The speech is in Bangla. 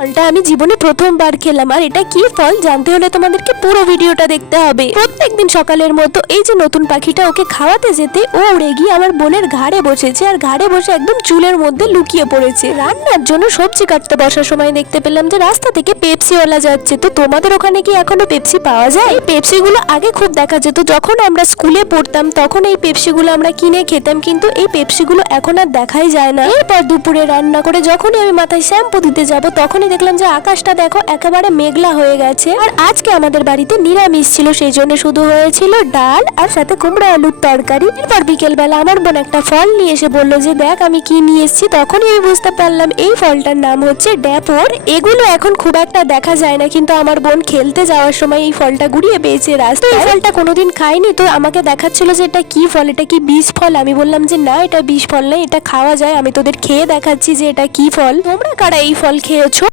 ফলটা আমি জীবনে প্রথমবার খেলাম, আর এটা কি ফল জানতে হলে তোমাদেরকে পুরো ভিডিওটা দেখতে হবে। প্রত্যেকদিন সকালের মতো এই যে নতুন পাখিটা, ওকে খাওয়াতে যেতে ও উড়ে গিয়ে আমার বোনের ঘাড়ে বসেছে, আর ঘাড়ে বসে একদম চুলের মধ্যে লুকিয়ে পড়েছে। রান্নার জন্য সবজি কাটতে বসার সময় দেখতে পেলাম যে রাস্তা থেকে পেপসিওয়ালা যাচ্ছে। তো তোমাদের ওখানে কি এখনো পেপসি পাওয়া যায়? এই পেপসি গুলো আগে খুব দেখা যেত, যখন আমরা স্কুলে পড়তাম তখন এই পেপসি গুলো আমরা কিনে খেতাম, কিন্তু এই পেপসি গুলো এখন আর দেখাই যায় না। এরপর দুপুরে রান্না করে যখনই আমি মাথায় শ্যাম্পু দিতে যাব, তখনই দেখলাম যে আকাশটা দেখো একেবারে মেঘলা হয়ে গেছে। আর আজকে আমাদের বাড়িতে নিরামিষ ছিল, সেই জন্য শুধু হয়েছিল ডাল আর সাথে কুমড়া আলুর তরকারি। এরপর বিকেল বেলা আমার বোন একটা ফল নিয়ে এসে বললো যে দেখ আমি কি নিয়ে এসেছি। তখনই আমি বুঝতে পারলাম এই ফলটার নাম হচ্ছে ড্যাপর। এগুলো এখন খুব একটা দেখা যায় না, কিন্তু আমার বোন খেলতে যাওয়ার সময় এই ফলটা গুড়িয়ে পেয়েছে রাস্তায়। এই ফলটা কোনোদিন খাইনি, তো আমাকে দেখাচ্ছিল যে এটা কি ফল, এটা কি বিষ ফল। আমি বললাম যে না, এটা বিষ ফল নয়, এটা খাওয়া যায়। আমি তোদের খেয়ে দেখাচ্ছি যে এটা কি ফল। তোমরা কারা এই ফল খেয়েছো?